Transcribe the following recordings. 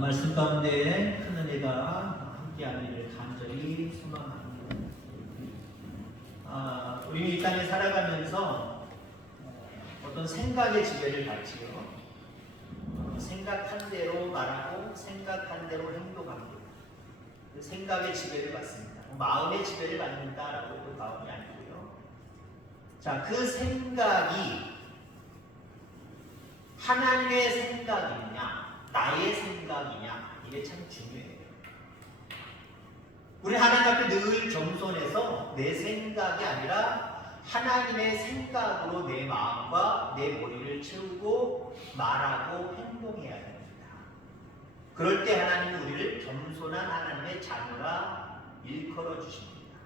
말씀 가운데 큰 은혜가 함께하기를 간절히 소망합니다. 우리는 이 땅에 살아가면서 어떤 생각의 지배를 받지요. 생각한 대로 말하고 생각한 대로 행동하고 그 생각의 지배를 받습니다. 마음의 지배를 받는다라고 그 마음이 아니고요. 자, 그 생각이 하나님의 생각이냐 나의 생각이냐 이게 참 중요해요. 우리 하나님 앞에 늘 겸손해서 내 생각이 아니라 하나님의 생각으로 내 마음과 내 머리를 채우고 말하고 행동해야 됩니다. 그럴 때 하나님은 우리를 겸손한 하나님의 자녀라 일컬어 주십니다.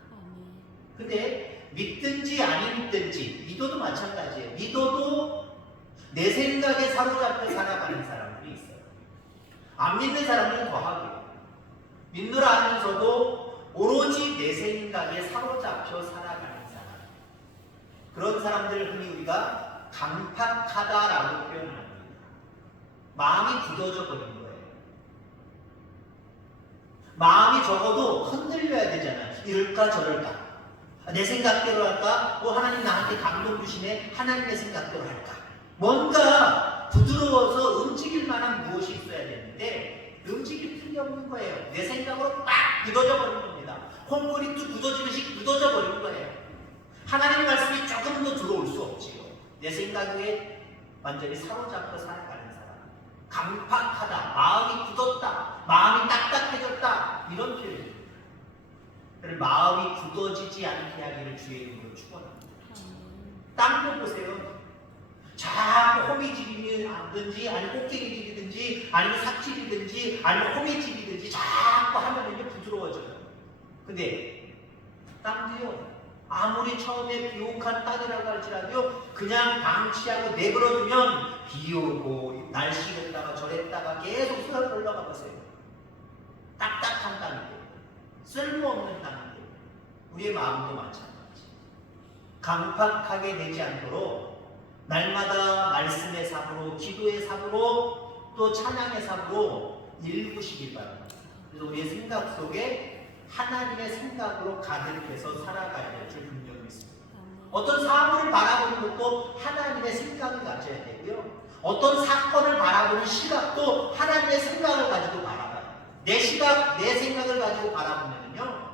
근데 믿든지 안 믿든지 믿어도 마찬가지예요. 믿어도 내 생각에 사로잡혀 살아가는 사람들이 있어요. 안 믿는 사람은 더하고요. 믿느라 하면서도 오로지 내 생각에 사로잡혀 살아가는 사람. 그런 사람들을 흔히 우리가 강팍하다라고 표현합니다. 마음이 굳어져 버린 거예요. 마음이 적어도 흔들려야 되잖아요. 이럴까 저럴까. 내 생각대로 할까? 하나님 나한테 감동 주시네. 하나님의 생각대로 할까? 뭔가 부드러워서 움직일 만한 무엇이 있어야 되는데 움직일 틈이 없는 거예요. 내 생각으로 딱 굳어져 버린 겁니다. 콩그리트 굳어지듯이 굳어져 버린 거예요. 하나님 말씀이 조금 더 들어올 수 없지요. 내 생각에 완전히 사로잡혀 살아가는 사람. 강팍하다, 마음이 굳었다, 마음이 딱딱해졌다 이런 표현입니다. 마음이 굳어지지 않게 하기를 주의 이름으로 축원합니다. 딴 거 보세요. 자꾸 호미질이든지 아니면 꽃게기질이든지 아니면 삭질이든지 아니면 호미질이든지 자꾸 하면은요 부드러워져요. 근데 땅도요 아무리 처음에 비옥한 땅이라고 할지라도 그냥 방치하고 내버려두면 비 오고 날씨 됐다가 저랬다가 계속 쏟아 올라가 보세요. 딱딱한 땅이에요. 쓸모없는 땅이에요. 우리의 마음도 마찬가지. 강팍하게 되지 않도록 날마다 말씀의 삶으로, 기도의 삶으로, 또 찬양의 삶으로 일구시길 바랍니다. 그래서 우리의 생각 속에 하나님의 생각으로 가득해서 살아가야 될 줄 분명히 믿습니다. 어떤 사물을 바라보는 것도 하나님의 생각을 가져야 되고요. 어떤 사건을 바라보는 시각도 하나님의 생각을 가지고 바라봐야 돼요. 내 시각, 내 생각을 가지고 바라보면요,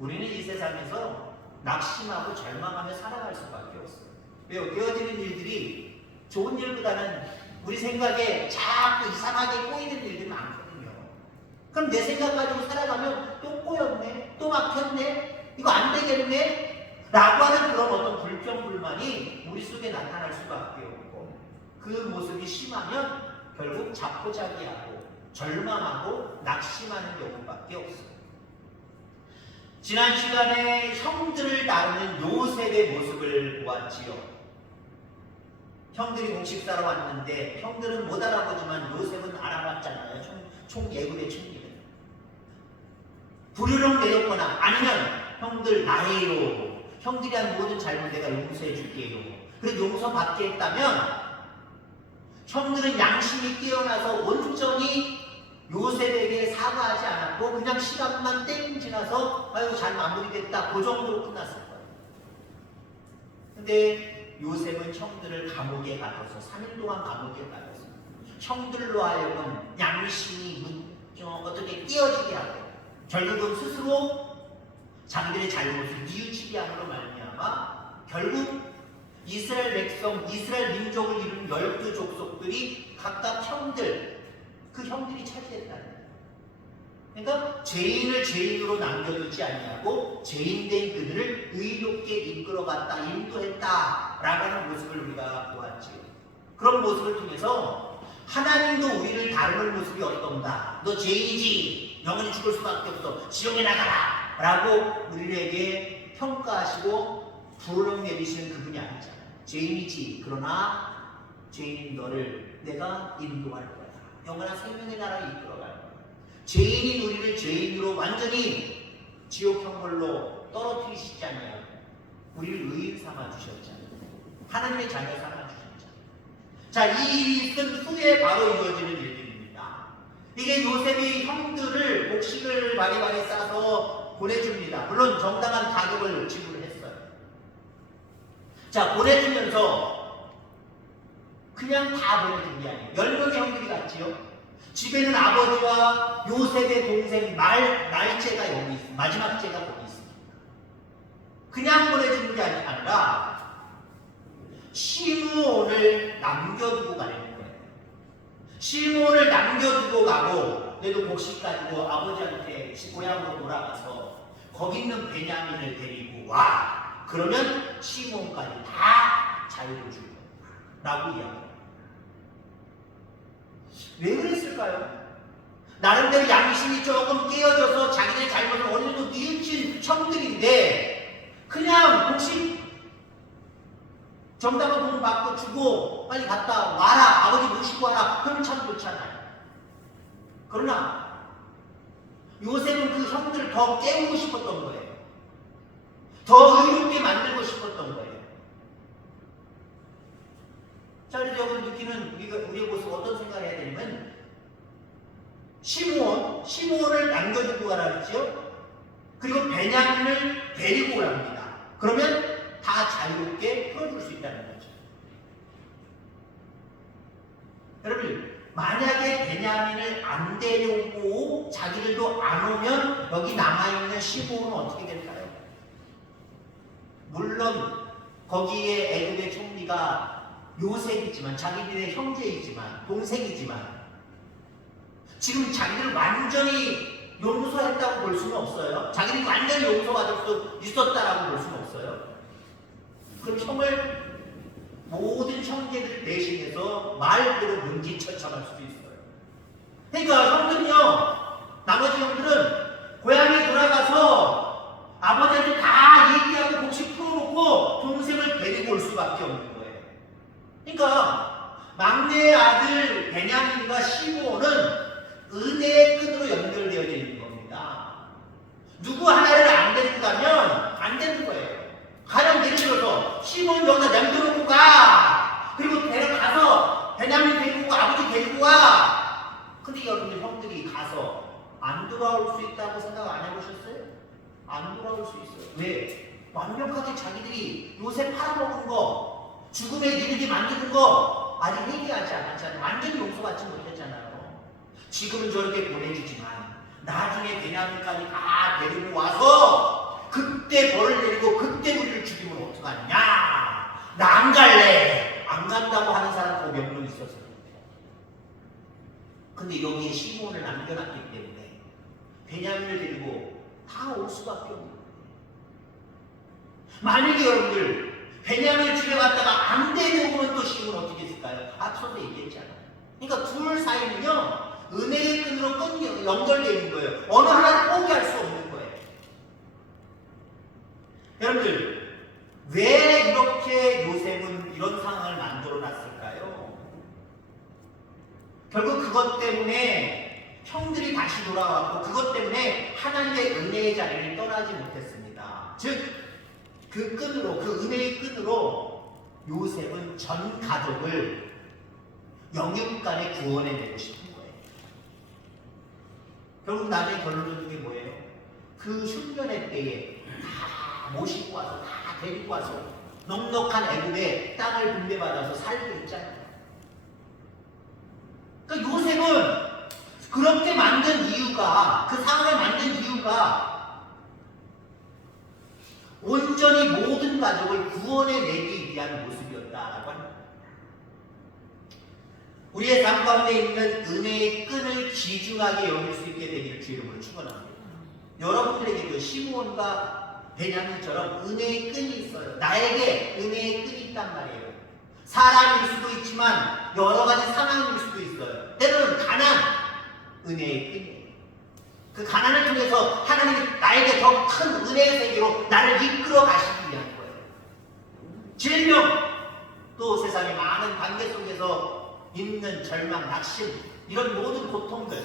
우리는 이 세상에서 낙심하고 절망하며 살아갈 수밖에 없어요. 왜요? 되어지는 일들이 좋은 일보다는 우리 생각에 자꾸 이상하게 꼬이는 일들이 많거든요. 그럼 내 생각 가지고 살아가면 또 꼬였네, 또 막혔네, 이거 안 되겠네 라고 하는 그런 어떤 불평불만이 우리 속에 나타날 수밖에 없고, 그 모습이 심하면 결국 자포자기하고 절망하고 낙심하는 경우밖에 없어요. 지난 시간에 형들을 다루는 요셉의 모습을 보았지요. 형들이 곡식사러 왔는데 형들은 못 알아보지만 요셉은 알아봤잖아요. 총 예군의 총기를. 부르릉 내렸거나 아니면 형들 나예요. 형들이 한 모든 잘못 내가 용서해 줄게요. 그래도 용서받게 했다면 형들은 양심이 깨어나서 온전히 요셉에게 사과하지 않았고 그냥 시간만 땡 지나서 아유 잘 마무리됐다 그 정도로 끝났을 거예요. 근데 요셉은 형들을 감옥에 가둬서 3일 동안 감옥에 가둬서 형들로 하여금 양심이 어떻게 깨어지게 하고 결국은 스스로 자기들의 잘못을 뉘우치게 함으로 말미암아 결국 이스라엘 백성, 이스라엘 민족을 이룬 12족속들이 각각 형들, 그 형들이 차지했다는 거예요. 그러니까 죄인을 죄인으로 남겨두지 아니하고 죄인된 그들을 의롭게 이끌어갔다, 인도했다 라고 하는 모습을 우리가 보았지요. 그런 모습을 통해서 하나님도 우리를 다루는 모습이 어떤가. 너 죄인이지, 영원히 죽을 수밖에 없어, 지옥에 나가라 라고 우리에게 평가하시고 부르릉 내리시는 그분이 아니잖아요. 죄인이지, 그러나 죄인인 너를 내가 인도할 거야. 영원한 생명의 나라에 이끌어갈 거야. 죄인인 우리를 죄인으로 완전히 지옥 형벌로 떨어뜨리시지 않냐고 우리를 의인 삼아 주셨잖아요. 하나님의 자녀 삼아 주셨잖아요. 자, 이 일이 있은 후에 바로 이루어지는 일들입니다. 이게 요셉이 형들을 곡식을 많이 싸서 보내줍니다. 물론 정당한 가격을 지불했어요. 자, 보내주면서 그냥 다 보내준 게 아니에요. 10명의 형들이 갔지요. 집에는 아버지와 요셉의 동생 말째가 여기 있습니다. 마지막 째가 거기 있습니다. 그냥 보내주는 게 아니라 시므온을 남겨두고 가는 거예요. 시므온을 남겨두고 가고 내도 곡식 가지고 아버지한테 고향으로 돌아가서 거기 있는 베냐민을 데리고 와. 그러면 시므온까지 다 자유를 줄 거야 라고 이야기합니다. 왜 그랬을까요? 나름대로 양심이 조금 깨어져서 자기네 잘못을 어느 정도 뉘우친 형들인데 그냥 곡식 정당한 돈 받고 주고 빨리 갔다 와라, 아버지 모시고 와라, 그럼 참 좋잖아요. 그러나 요셉은 그 형들을 더 깨우고 싶었던 거예요. 더 의롭게 만들고 싶었던 거예요. 자, 그래서 여러분 느끼는 우리의 모습 어떤 생각을 해야 되냐면 시므온을 남겨두고 가라 그랬지요. 그리고 베냐민을 데리고 오랍니다. 그러면 다 자유롭게 풀어줄 수 있다는 거죠. 여러분, 만약에 베냐민을 안 데려오고 자기들도 안 오면 여기 남아있는 시므온은 어떻게 될까요? 물론 거기에 애굽의 총리가 요셉이지만 자기들의 형제이지만 동생이지만 지금 자기들 완전히 용서했다고 볼 수는 없어요. 자기들이 완전히 용서받을 수 있었다라고 볼 수는 없어요. 그럼 형을 모든 형제들 대신해서 말대로 문지처참할 수도 있어요. 그러니까 형들은요, 나머지 형들은 고향에 돌아가서 아버지한테 다 얘기하고 곡식 풀어놓고 동생을 데리고 올 수밖에 없는 거예요. 그러니까 막내 아들 베냐민과 시므온은 은혜의 끈으로 연결되어져 있는 겁니다. 누구 하나를 안 데리고 가면 안 되는 거예요. 가령 예를 들어서 시므온 여기다 남겨놓고 가. 그리고 데려가서 베냐민 데리고 아버지 데리고 와. 근데 여러분들 형들이 가서 안 돌아올 수 있다고 생각 안 해보셨어요? 안 돌아올 수 있어요. 왜? 완벽하게 자기들이 요새 팔아먹은 거, 죽음에 이르게 만드는 거 아직 회개하지 않았잖아요. 완전히 용서받지 못했잖아요. 지금은 저렇게 보내주지만 나중에 베냐민까지 다 데리고 와서 그때 벌을 내리고 그때 우리를 죽이면 어떡하냐. 나 안 갈래. 안 간다고 하는 사람 더 몇 명 있었어요. 근데 여기에 시므온을 남겨놨기 때문에 베냐민을 데리고 다 올 수밖에 없는 거예요. 만약에 여러분들 베냐민을 집에 갔다가 안 데려오면 또 시므온 어떻게 했을까요? 앞서도 얘기했잖아요. 그러니까 둘 사이는요, 은혜의 끈으로 연결되어 있는 거예요. 어느 하나를 포기할 수 없는 거예요. 여러분들, 왜 이렇게 요셉은 이런 상황을 만들어 놨을까요? 결국 그것 때문에 형들이 다시 돌아왔고 그것 때문에 하나님의 은혜의 자리를 떠나지 못했습니다. 즉, 그 끈으로, 그 은혜의 끈으로 요셉은 전 가족을 영육간의 구원에 내고 싶은 거예요. 결국 나중에 결론적인 게 뭐예요? 그 흉년의 때에 다 모시고 와서, 다 데리고 와서 넉넉한 애굽의 땅을 분배받아서 살고 있잖아요. 그러니까 요셉은 그렇게 만든 이유가, 그 상황을 만든 이유가 온전히 모든 가족을 구원해 내기 위한 모습이었다라고 합니다. 우리의 삶 가운데 있는 은혜의 끈을 귀중하게 여길 수 있게 되기를 주 이름으로 축원합니다. 여러분들에게도 시므온과 베냐민처럼 은혜의 끈이 있어요. 나에게 은혜의 끈이 있단 말이에요. 사람일 수도 있지만 여러 가지 상황일 수도 있어요. 때로는 가난, 은혜의 끈이에요. 그 가난을 통해서 하나님이 나에게 더 큰 은혜의 세계로 나를 이끌어 가시기 위한 거예요. 질병, 또 세상의 많은 관계 속에서 있는 절망, 낙심, 이런 모든 고통들,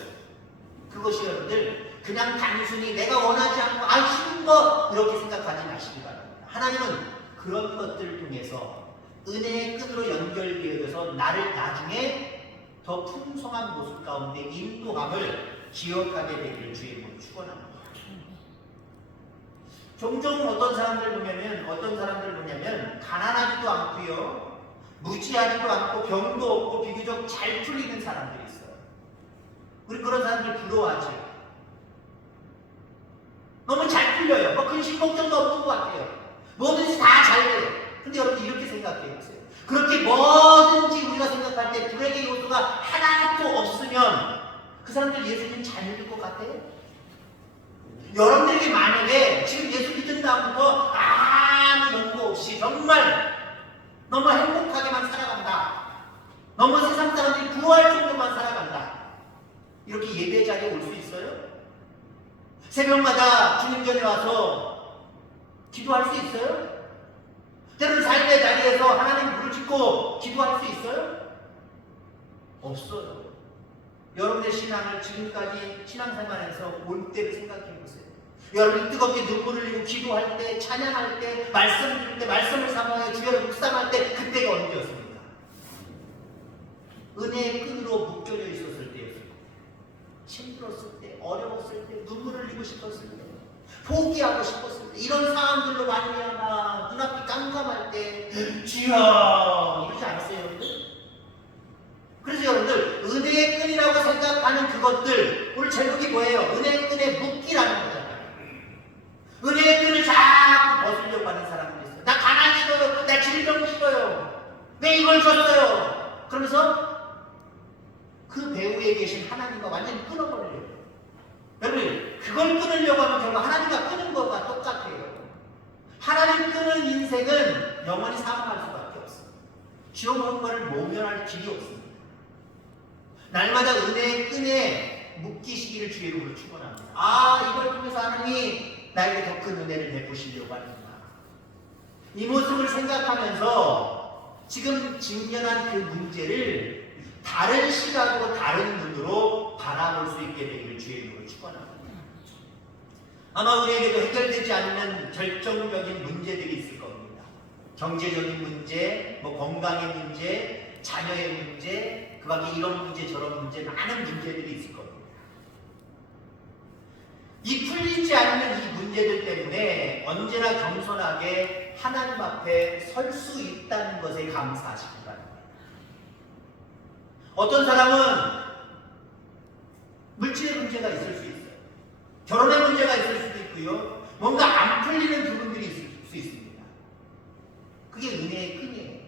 그것이 여러분들 그냥 단순히 내가 원하지 않고 쉬운 거 이렇게 생각하지 마시기 바랍니다. 하나님은 그런 것들을 통해서 은혜의 끈으로 연결되어져서 나를 나중에 더 풍성한 모습 가운데 인도함을 기억하게 되기를 주의 이름으로 축원합니다. 종종 어떤 사람들 보냐면 가난하지도 않고요, 무지하지도 않고 병도 없고 비교적 잘 풀리는 사람들이 있어요. 우리 그런 사람들 부러워하죠. 너무 잘 풀려요. 뭐 근심 걱정도 없는 것 같아요. 뭐든지 다 잘 돼요. 근데 여러분 이렇게 생각해 보세요. 그렇게 뭐든지 우리가 생각할 때 불행의 요소가 하나도 없으면 그 사람들 예수님 잘 믿을 것 같아요? 여러분들에게 만약에 지금 예수 믿은 다음부터 아무 연고 없이 정말 너무 행복하게만 살아간다, 너무 세상 사람들이 부러워할 정도만 살아간다, 이렇게 예배 자리에 올 수 있어요? 새벽마다 주님 전에 와서 기도할 수 있어요? 때로는 삶의 자리에서 하나님 부르짖고 기도할 수 있어요? 없어요. 여러분의 신앙을 지금까지 신앙생활에서 올 때를 생각해 보세요. 여러분이 뜨겁게 눈물을 흘리고 기도할 때, 찬양할 때, 말씀을 들을 때, 말씀을 사모하여 주여를 묵상할 때, 그때가 언제였습니까? 은혜의 끈으로 묶여져 있었을 때였습니다. 힘들었을 때, 어려웠을 때, 눈물을 흘리고 싶었을 때, 포기하고 싶었을 때, 이런 상황들로 말미암아 눈앞이 깜깜할 때 주여 이러지 않았어요, 여러분들? 그래서 여러분들 은혜의 끈이라고 생각하는 그것들, 오늘 제목이 뭐예요? 은혜의 끈에 묶기라는 거잖아요. 은혜의 끈을 자꾸 벗으려고 하는 사람들이 있어요. 나 가난 싫어요. 나 질병 싫어요. 왜 이걸 줬어요? 그러면서 그 배후에 계신 하나님과 완전히 끊어버리려고. 여러분 그걸 끊으려고 하면 결국 하나님과 끊은 것과 똑같아요. 하나님 끊은 인생은 영원히 사망할 수밖에 없어요. 지옥 것을 모면할 길이 없습니다. 날마다 은혜의 끈에 묶이시기를 주의 이름으로 축원합니다. 이걸 통해서 하나님이 나에게 더 큰 은혜를 베푸시려고 하는구나. 이 모습을 생각하면서 지금 직면한 그 문제를 다른 시각으로, 다른 눈으로 바라볼 수 있게 되기를 주의 이름으로 축원합니다. 아마 우리에게도 해결되지 않는 결정적인 문제들이 있을 겁니다. 경제적인 문제, 건강의 문제, 자녀의 문제, 그 밖에 이런 문제 저런 문제, 많은 문제들이 있을 겁니다. 이 풀리지 않는 이 문제들 때문에 언제나 겸손하게 하나님 앞에 설 수 있다는 것에 감사하시기 바랍니다. 어떤 사람은 물질의 문제가 있을 수 있어요. 결혼의 문제가 있을 수도 있고요. 뭔가 안 풀리는 부분들이 있을 수 있습니다. 그게 은혜의 끈이에요.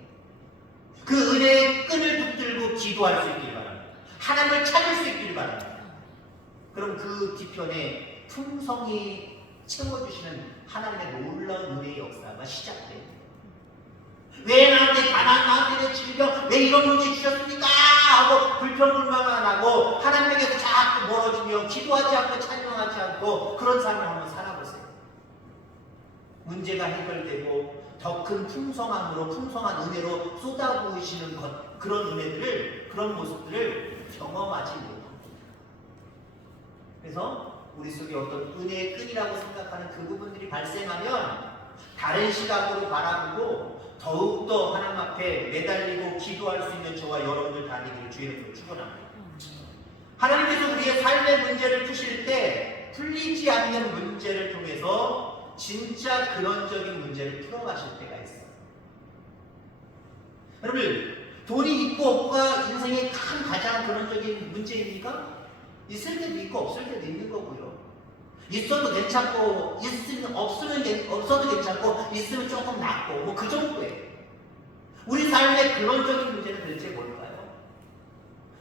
그 은혜의 끈을 붙들고 기도할 수 있길 바랍니다. 하나님을 찾을 수 있길 바랍니다. 그럼 그 뒤편에 풍성히 채워주시는 하나님의 놀라운 은혜의 역사가 시작됩니다. 왜 나한테 가난, 나한테 질병, 왜 이런 문제 주셨습니까? 하고 불평불만 안 하고 하나님에게서 자꾸 멀어지며 기도하지 않고 찬양하지 않고 그런 삶을 한번 살아보세요. 문제가 해결되고 더 큰 풍성함으로, 풍성한 은혜로 쏟아부으시는 그런 은혜들을, 그런 모습들을 경험하지 못합니다. 그래서 우리 속에 어떤 은혜의 끈이라고 생각하는 그 부분들이 발생하면 다른 시각으로 바라보고 더욱더 하나님 앞에 매달리고 기도할 수 있는 저와 여러분들 다 되기를 주의 이름으로 축원합니다. 하나님께서 우리의 삶의 문제를 푸실 때 풀리지 않는 문제를 통해서 진짜 근원적인 문제를 풀어가실 때가 있어요. 여러분 돈이 있고 없고가 인생의 가장 근원적인 문제입니까? 있을 때도 있고 없을 때도 있는 거고요. 있어도 괜찮고 없어도 괜찮고 있으면 조금 낫고 그 정도예요. 우리 삶의 근원적인 문제는 도대체 뭘까요?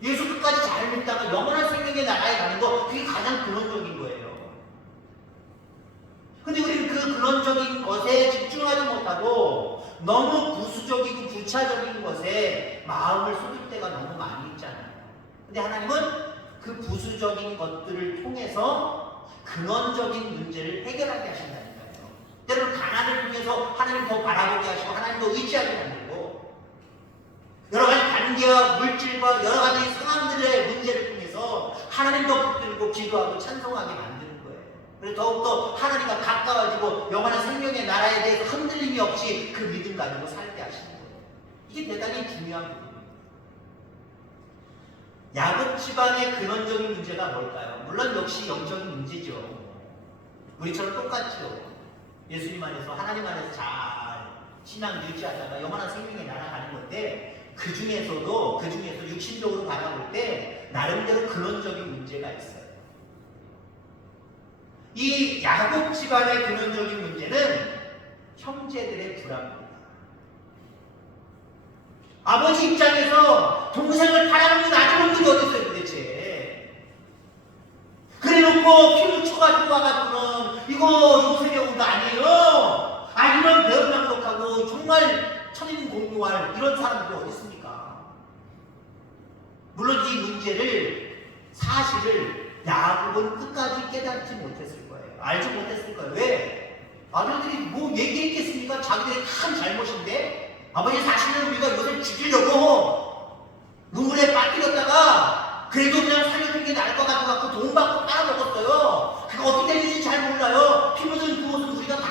예수 끝까지 잘 믿다가 영원한 생명의 나라에 가는 거, 그게 가장 근원적인 거예요. 근데 우리는 그 근원적인 것에 집중하지 못하고 너무 부수적이고 부차적인 것에 마음을 쏟을 때가 너무 많이 있잖아요. 근데 하나님은 그 부수적인 것들을 통해서 근원적인 문제를 해결하게 하신다니까요. 때로는 가난을 통해서 하나님 더 바라보게 하시고 하나님 더 의지하게 만들고 여러 가지 관계와 물질과 여러 가지 상황들의 문제를 통해서 하나님 더 붙들고 기도하고 찬송하게 만드는 거예요. 그래서 더욱더 하나님과 가까워지고 영원한 생명의 나라에 대해서 흔들림이 없이 그 믿음 가지고 살게 하시는 거예요. 이게 대단히 중요한 부분입니다. 야곱 집안의 근원적인 문제가 뭘까요? 물론 역시 영적인 문제죠. 우리처럼 똑같죠. 예수님 안에서 하나님 안에서 잘 신앙 유지하다가 영원한 생명에 날아가는 건데 그 중에서 육신적으로 바라볼 때 나름대로 근원적인 문제가 있어요. 이 야곱 집안의 근원적인 문제는 형제들의 불합입니다. 아버지 입장에서 동생을 팔아먹는 아주머니가 어디 있어요 도대체. 그래놓고 피를 쳐가지고 와가지고는 이거 요셉의 옷도 아니에요. 이런 배은망덕하고 정말 천인공노할 이런 사람들이 어디 있습니까? 물론 이 문제를 사실을 야곱은 끝까지 깨닫지 못했을 거예요. 알지 못했을 거예요. 왜? 아들들이 뭐 얘기했겠습니까? 자기들이 큰 잘못인데 아버지 사실은 우리가 요셉 죽이려고 눈물에 빠뜨렸다가 그래도 그냥 살려주는 게 나을 것 같아서 돈 받고 빨아먹었어요. 그거 어떻게 되는지 잘 몰라요. 피 묻은 그 옷은 우리가 다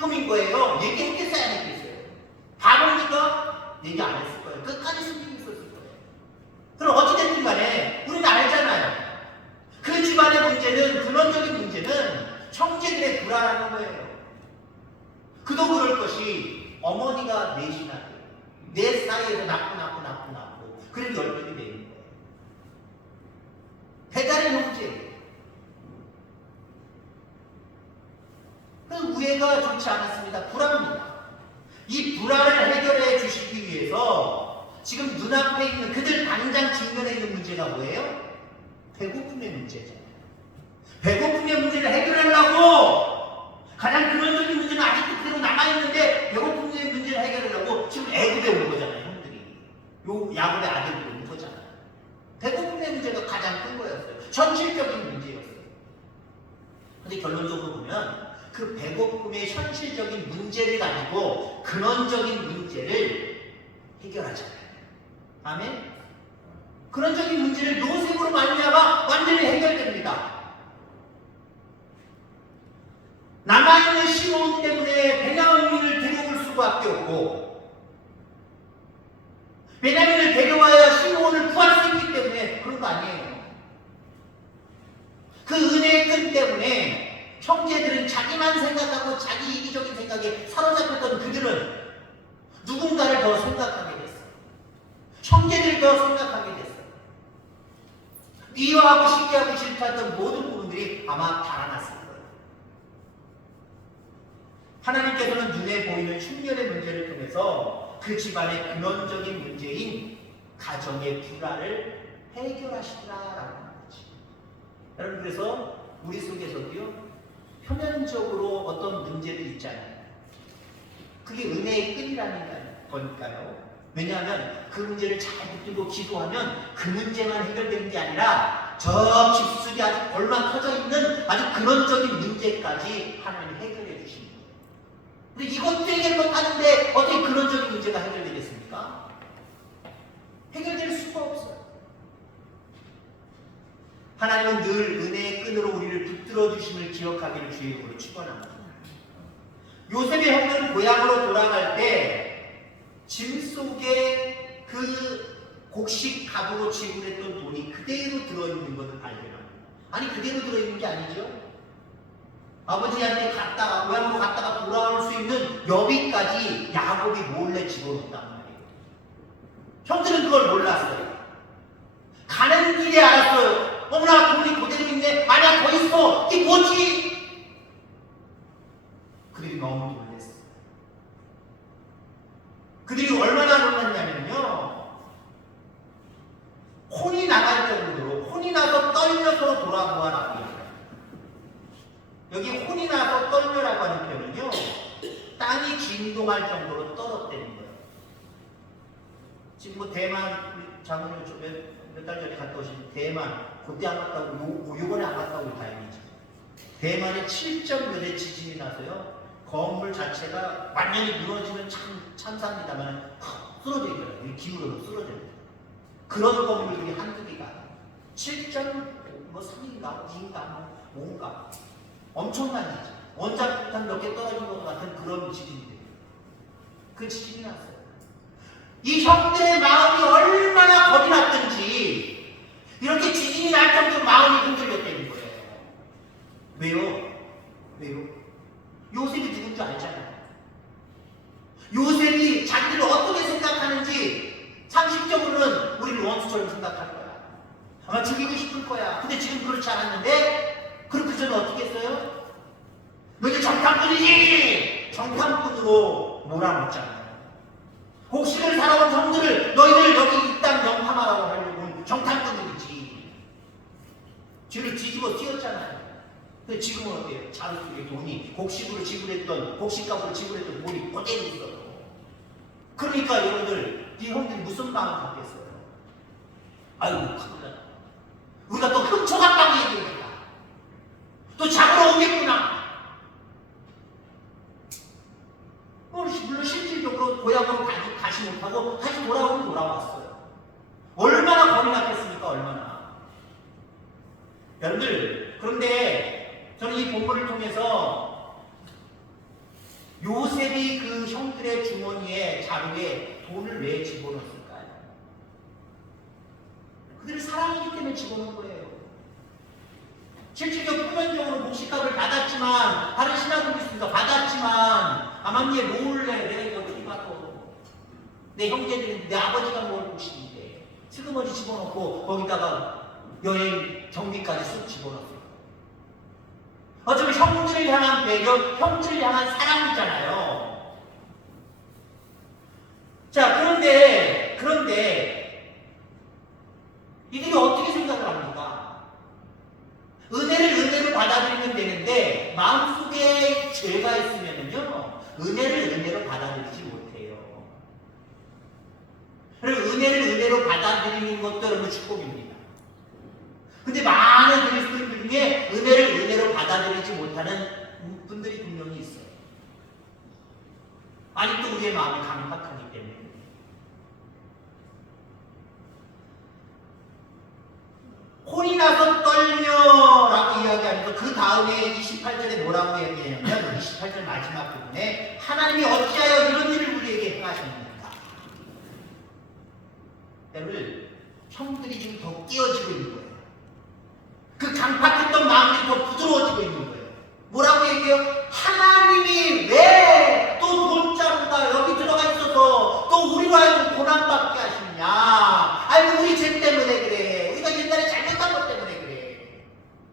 꾸민 거예요. 얘기했겠어요? 안 했겠어요? 바보니까 얘기 안 했을 거예요. 끝까지 숨기고 있었을 거예요. 그럼 어찌됐든 간에 우리는 알잖아요. 그 집안의 문제는 근원적인 문제는 형제들의 불화라는 거예요. 그도 그럴 것이 어머니가 넷이나 돼요. 넷 사이에서 낳고 그래도 10명이 되는 거예요. 배달의 형제. 그 우애가 좋지 않았습니다. 불화입니다. 이 불화를 해결해 주시기 위해서 지금 눈앞에 있는 그들 당장 직면해 있는 문제가 뭐예요? 배고픔의 문제죠. 배고픔의 문제를 해결하려고 가장 근원적인 문제는 아직도 그대로 남아있는데 배고픔의 문제를 해결하려고 지금 애굽에 온 거잖아요. 형들이. 요 야곱의 아들들이 온 거잖아요. 배고픔의 문제가 가장 큰 거였어요. 현실적인 문제였어요. 근데 결론적으로 보면 그 배고픔의 현실적인 문제를 가지고 근원적인 문제를 해결하잖아요. 아멘? 근원적인 문제를 요셉으로 말미암아 완전히 해결됩니다. 남아있는 시므온 때문에 베냐민을 데려올 수밖에 없고 베냐민을 데려와야 시므온을 구할 수 있기 때문에 그런 거 아니에요. 그 은혜의 끈 때문에 형제들은 자기만 생각하고 자기 이기적인 생각에 사로잡혔던 그들은 누군가를 더 생각하게 됐어요. 형제들을 더 생각하게 됐어요. 미워하고 시기하고 질투했던 모든 부분들이 아마 달아났을 거예요. 하나님께서는 눈에 보이는 흉년의 문제를 통해서 그 집안의 근원적인 문제인 가정의 불화를 해결하시리라라고 하는 거지. 여러분 그래서 우리 속에서도요 표면적으로 어떤 문제들이 있잖아요. 그게 은혜의 끈이라는 거니까요. 왜냐하면 그 문제를 잘 붙들고 기도하면 그 문제만 해결되는 게 아니라 저 깊숙이 아주 골만 터져 있는 아주 근원적인 문제까지 하나님이 해결해 주시는 거예요. 근데 이것도 해결 못하는데 어떻게 근원적인 문제가 해결되겠습니까? 해결될 수가 없어요. 하나님은 늘 은혜의 끈으로 우리를 붙들어 주심을 기억하기를 주의 이름으로 축원합니다. 요셉의 형들은 고향으로 돌아갈 때 짐 속에 그 곡식 값으로 지불했던 돈이 그대로 들어있는 것을 발견합니다. 아니 그대로 들어있는 게 아니죠. 아버지한테 갔다가 고향으로 갔다가 돌아올 수 있는 여비까지 야곱이 몰래 집어넣었단 말이에요. 형들은 그걸 몰랐어요. 가는 길에 알았어요. 어머나 돈이 그대로 있네. 아니야 더 있어. 이게 뭐지? 그들이 너무 놀랐어요. 그들이 얼마나 놀랐냐면요. 혼이 나갈 정도로 혼이 나서 떨려서 돌아보아라고 합니다. 여기 혼이 나서 떨려라고 하는 표현은요. 땅이 진동할 정도로 떨었다는 거예요. 지금 뭐 대만 장모님 몇 달 전에 갔다 오신 대만 그때 안 갔다고 요번에 안 갔다고 다행이죠. 대만에 7점 몇의 지진이 나서요. 건물 자체가 완전히 무너지면 참사입니다만 쓰러져 있더라고요. 기울어서 쓰러져요. 그런 건물들이 한두 개가 7.3인가 2인가 5인가 엄청난 지진. 원자폭탄 몇 개 떨어진 것 같은 그런 지진이 돼요. 그 지진이 났어요. 이 형들의 마음이 얼마나 겁이 났든지 이렇게 지진이 날 정도로 마음이 흔들렸다는 거예요. 왜요? 왜요? 요셉이 누군 줄 알잖아요. 요셉이 자기를 어떻게 생각하는지 상식적으로는 우리를 원수처럼 생각할 거야. 아마 죽이고 싶을 거야. 근데 지금 그렇지 않았는데 그렇게 저는 어떻게 했어요? 너희들 정탐꾼이지! 정탐꾼으로 몰아넣잖아요. 곡식을 살아온 형들을 너희들 여기 이 땅 영탐하라고 하려고 정탐꾼들이지. 죄를 뒤집어 씌웠잖아요. 근데 지금은 어때요? 자루속에 돈이 곡식으로 지불했던, 곡식값으로 지불했던 돈이 그대로 있어요. 그러니까 여러분들, 이 형들이 무슨 마음을 갖겠어요? 아이고, 큰일 났다. 우리가 또 훔쳐갔다고 얘기했다. 또 잡으러 오겠구나. 물론 실질적으로 고향으로 가지 못하고 다시 돌아왔어요. 얼마나 겁이 났겠습니까? 얼마나. 여러분들, 그런데 저는 이 본문을 통해서 요셉이 그 형들의 주머니에 자루에 돈을 왜 집어넣었을까요? 그들의 사랑이기 때문에 집어넣은 거예요. 실질적 표면적으로 곡식값을 받았지만, 다른 신학들도 있습니다. 받았지만 아마니에 몰래 내가 이거 어떻게 받아? 내 형제들인데, 내 아버지가 먹을 곡식인데 슬그머니 집어넣고 거기다가 여행 경비까지 쑥 집어넣었어요. 어쩌면 형들을 향한 배려, 형들을 향한 사랑이잖아요. 자, 그런데 이들이 어떻게 생각을 합니까? 은혜를 받아들이면 되는데 마음속에 죄가 있으면요 은혜를 받아들이지 못해요. 그리고 은혜를 받아들이는 것도 여러분 축복입니다. 근데 많은 그리스도인들 중에 은혜를 받아들이지 못하는 분들이 분명히 있어요. 아직도 우리의 마음이 강팍하기 때문에. 혼이 나서 떨며라고 이야기하면서 그 다음에 28절에 뭐라고 얘기하냐면 28절 마지막 부분에 하나님이 어찌하여 이런 일을 우리에게 행하셨습니까? 여러분, 형들이 지금 더 깨어지고 있는 거예요. 그 강팍했던 마음들이 더 부드러워지고 있는 거예요. 뭐라고 얘기해요? 하나님이 왜 또 돈자루가 여기 들어가 있어서 또 우리로 하여금 고난받게 하시느냐? 아이고 우리 죄 때문에 그래. 우리가 옛날에 잘못한 것 때문에 그래.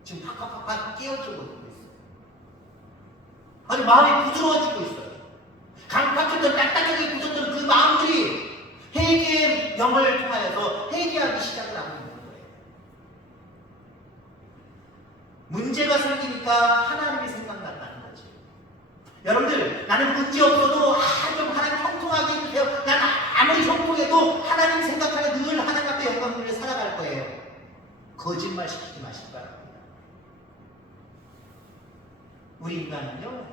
지금 팍팍팍 깨어지고 있어요. 아주 마음이 부드러워지고 있어요. 강팍했던 딱딱하게 굳었던 그 마음들이 회개의 영을 통하여서 회개하기 시작을 하고 있는 거예요. 문제가 생기니까 하나님이 생각난다는 거지. 여러분들, 나는 문제 없어도 좀 하나님 형통하게 해주세요. 난 아무리 형통해도 하나님 생각하며 늘 하나님 앞에 영광 돌려 살아갈 거예요. 거짓말 시키지 마시기 바랍니다. 우리 인간은요,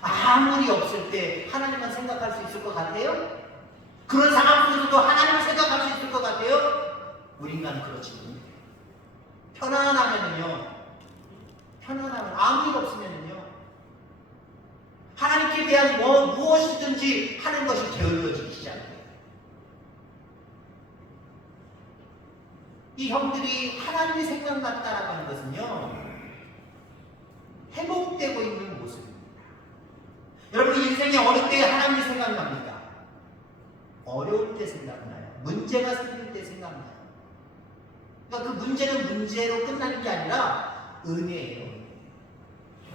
아무리 없을 때 하나님만 생각할 수 있을 것 같아요? 그런 상황 속에서도 하나님을 생각할 수 있을 것 같아요? 우리 인간은 그렇지 못해요. 편안하면 아무 일 없으면요 하나님께 대한 무엇이든지 하는 것이 게을러지기 시작해요. 이 형들이 하나님이 생각났다라고 하는 것은요 회복되고 있는 모습입니다. 여러분 인생에 어느 때 하나님이 생각납니까? 어려울 때 생각나요. 문제가 생길 때 생각나요. 그러니까 그 문제는 문제로 끝나는 게 아니라 은혜예요.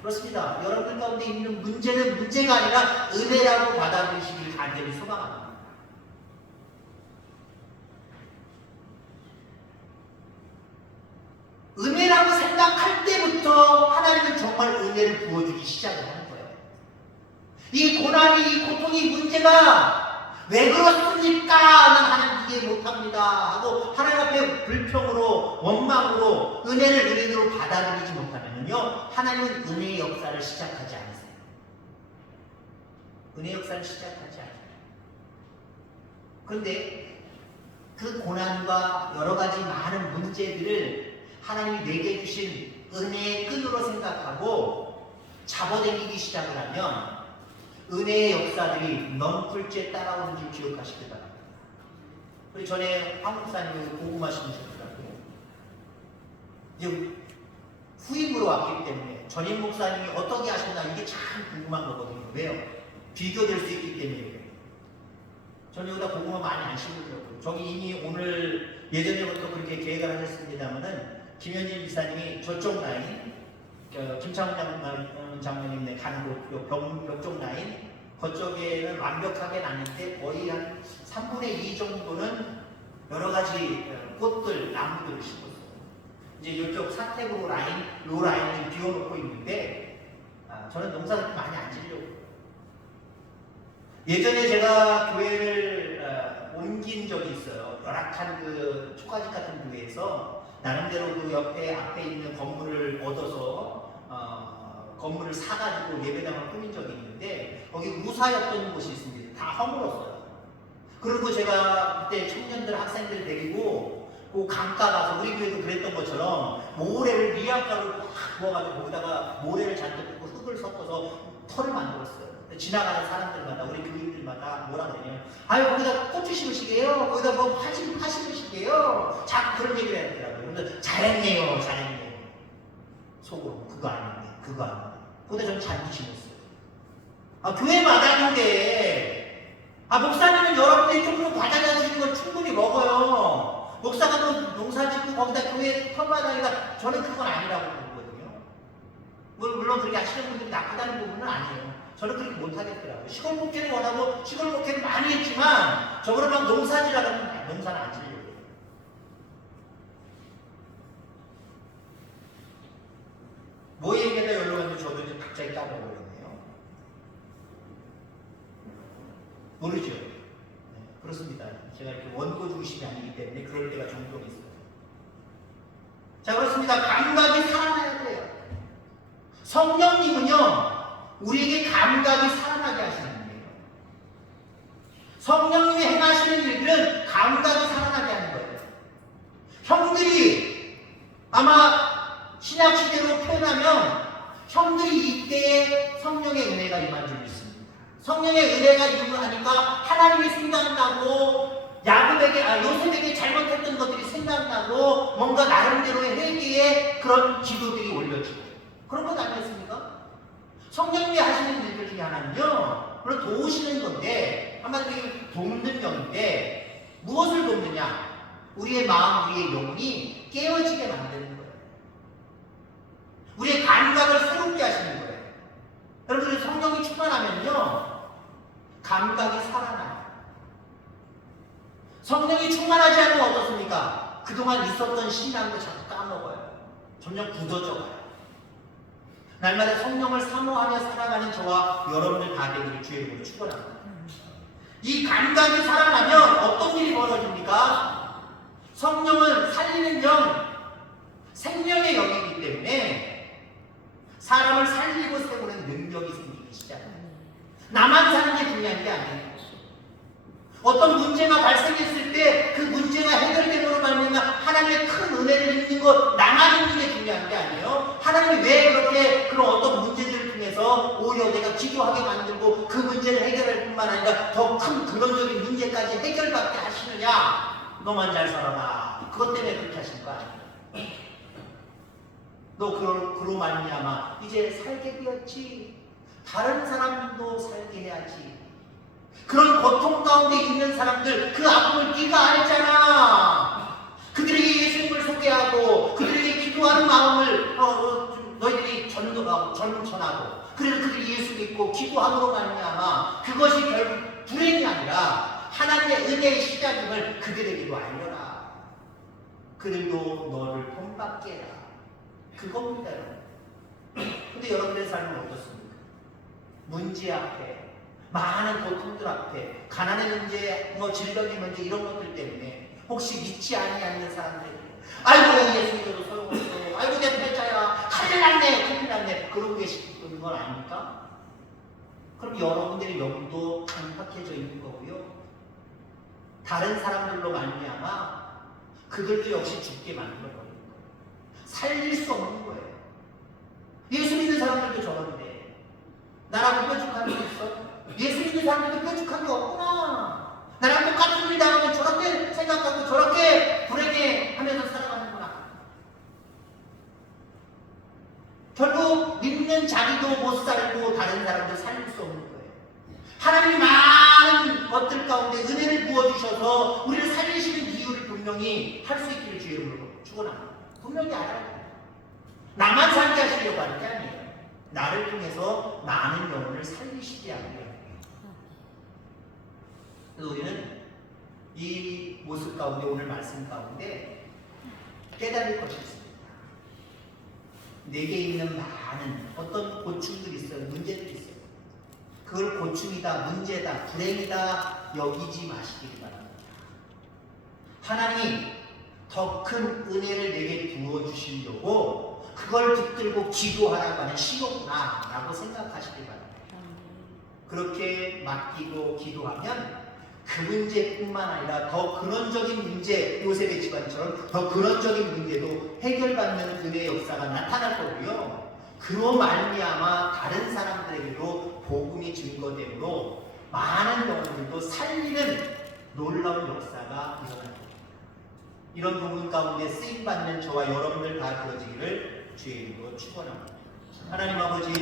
그렇습니다. 여러분들 가운데 있는 문제는 문제가 아니라 은혜라고 받아들이시길 간절히 소망합니다. 은혜라고 생각할 때부터 하나님은 정말 은혜를 부어주기 시작을 하는 거예요. 이 고난이, 이 고통이, 문제가 왜 그렇습니까? 난 하나님 이해 못합니다 하고 하나님 앞에 불평으로 원망으로 은혜로 받아들이지 못하면요 하나님은 은혜의 역사를 시작하지 않으세요. 은혜의 역사를 시작하지 않아요. 그런데 그 고난과 여러 가지 많은 문제들을 하나님이 내게 주신 은혜의 끈으로 생각하고 잡아당기기 시작을 하면 은혜의 역사들이 넝쿨째 따라오는 줄 기억하시기 바랍니다. 우리 전에 한국 사님이 고구마 심으셨더라고요. 이제 후임으로 왔기 때문에 전임 목사님이 어떻게 하셨나 이게 참 궁금한 거거든요. 왜요? 비교될 수 있기 때문에. 저는 여기다 고구마 많이 안 심으려고요. 저기 이미 오늘 예전에부터 그렇게 계획을 하셨습니다만은 김현진 이사님이 저쪽 라인, 김창훈 장로님 가는 곳, 벽쪽 라인, 그쪽에는 완벽하게 났는데 거의 한 3분의 2 정도는 여러 가지 꽃들, 나무들을 심었어요. 이제 이쪽 사택으로 라인, 요 라인을 비워놓고 있는데 저는 농사를 좀 많이 안 지려고. 예전에 제가 교회를 옮긴 적이 있어요. 열악한 그 초가집 같은 교회에서 나름대로 그 옆에 앞에 있는 건물을 얻어서 건물을 사가지고 예배당을 꾸민 적이 있는데 거기 우사였던 곳이 있습니다. 다 허물었어요. 그리고 제가 그때 청년들 학생들 데리고 그 강가 가서 우리 교회도 그랬던 것처럼 모래를 미양가루를 팍 부어가지고 거기다가 모래를 잔뜩 붓고 흙을 섞어서 터를 만들었어요. 지나가는 사람들마다 우리 교인들마다 뭐라 그러냐면 아유 거기다 고추 심으시게요? 거기다 뭐 파 심으시게요? 자꾸 그런 얘기를 하더라고요. 그래서 잘했네요. 속으로 그거 아닌데 근데 전 잔디 심었어요. 교회 마당인데 목사님은 여러분들이 조금 과자 주시는 걸 충분히 먹어요. 목사가 또 농사 짓고 거기다 교회 텃마당이다. 저는 그건 아니라고 보거든요. 물론 그렇게 하시는 분들이 나쁘다는 부분은 아니에요. 저는 그렇게 못하겠더라고요. 시골 목회를 원하고 시골 목회를 많이 했지만 저거를 막 농사지라면 농사는 안 지려고 해요. 뭐 얘기하다 여기로 갔는데 저도 이제 갑자기 까먹어버렸네요. 모르죠? 네, 그렇습니다. 제가 이렇게 원고 중심이 아니기 때문에 그럴 때가 종종 있어요. 자, 그렇습니다. 감각이 살아나야 돼요. 성령님은요, 우리에게 감각이 살아나게 하시는 거예요. 성령님이 행하시는 일들은 감각이 살아나게 하는 거예요. 형들이 아마 신약 시대로 표현하면 형들이 이때에 성령의 은혜가 임한 줄 믿습니다. 성령의 은혜가 임하니까 하나님이 생각나고 요셉에게 잘못했던 것들이 생각나고 뭔가 나름대로의 회개의 그런 기도들이 올려지고 그런 것 아니겠습니까? 성령님이 하시는 일들 중에 하나는요, 물론 도우시는 건데 한마디로 돕는 영인데 무엇을 돕느냐? 우리의 마음, 우리의 영혼이 깨어지게 만드는 거예요. 우리의 감각을 새롭게 하시는 거예요. 여러분들 성령이 충만하면요, 감각이 살아나요. 성령이 충만하지 않으면 어떻습니까? 그동안 있었던 신앙도 자꾸 까먹어요. 점점 굳어져가요. 날마다 성령을 사모하며 살아가는 저와 여러분들 다 되기를 주의 이름으로 축원합니다. 이 감각이 살아나면 어떤 일이 벌어집니까? 성령은 살리는 영, 생명의 영이기 때문에 사람을 살리고 세우는 능력이 생기기 시작합니다. 나만 사는 게 중요한 게 아니에요. 어떤 문제가 발생했을 때 그 문제가 해결됨으로 말미암아 하나님의 큰 은혜를 입는 것, 나만 입는 게 중요한 게 아니에요. 하나님이 왜 그렇게 그런 어떤 문제들을 통해서 오히려 내가 기도하게 만들고 그 문제를 해결할 뿐만 아니라 더 큰 근원적인 문제까지 해결받게 하시느냐? 너만 잘 살아라. 그것 때문에 그렇게 하신 거 아니에요. 너 그로 말미암아 이제 살게 되었지. 다른 사람도 살게 해야지. 그런 고통 가운데 있는 사람들, 그 아픔을 네가 알잖아. 그들에게 예수님을 소개하고 그들에게 기도하는 마음을 너희들이 전하고 그래서 그들이 예수 믿고 기도함으로 말미암아 그것이 결국 불행이 아니라 하나님의 은혜의 시작임을 그들에게도 알려라. 그들도 너를 본받게 해라. 그겁니다. 근데 여러분의 삶은 어떻습니까? 문제 앞에, 많은 고통들 앞에, 가난의 문제, 질병의 문제 이런 것들 때문에 혹시 믿지 아니하는 사람들이 아이고 예수 믿어도 소용없어, 아이고 내 패자야, 큰일 났네 그러고 계시는 건 아닙니까? 그럼 여러분들의 영도 강팍해져 있는 거고요. 다른 사람들로 말미암아 그들도 역시 죽게 만들어 버리는 거예요. 살릴 수 없는 거예요. 예수 믿는 사람들도 저런데 나랑 뾰족한 게 있어? 예수 믿는 사람들도 뾰족한 게 없구나. 나랑 똑같은 일 당하면 저렇게 생각하고 저렇게 불행해 하면서 살아가는구나. 있는 자기도 못 살고 다른 사람도 살릴 수 없는 거예요. 하나님이 많은 것들 가운데 은혜를 부어주셔서 우리를 살리시는 이유를 분명히 할 수 있기를 주의 이름으로 축원합니다. 분명히 알아야 돼요. 나만 살게 하시려고 하는 게 아니에요. 나를 통해서 많은 영혼을 살리시게 하기 위함이에요. 우리는 이 모습 가운데, 오늘 말씀 가운데 깨달을 것이 있습니다. 내게 있는 많은 어떤 고충들이 있어요. 문제들이 있어요. 그걸 고충이다, 문제다, 불행이다 여기지 마시기를 바랍니다. 하나님 더 큰 은혜를 내게 부어주시려고 그걸 붙들고 기도하라고 하는 신호구나 라고 생각하시기 바랍니다. 그렇게 맡기고 기도하면 그 문제뿐만 아니라 더 근원적인 문제, 요셉의 집안처럼 더 근원적인 문제도 해결받는 은혜의 역사가 나타날 거고요. 그로 말미암아 다른 사람들에게도 복음이 증거되므로 많은 영혼들도 살리는 놀라운 역사가 일어날 겁니다. 이런 부분 가운데 쓰임받는 저와 여러분들 다 되어지기를 주의 이름으로 축원합니다. 하나님 아버지,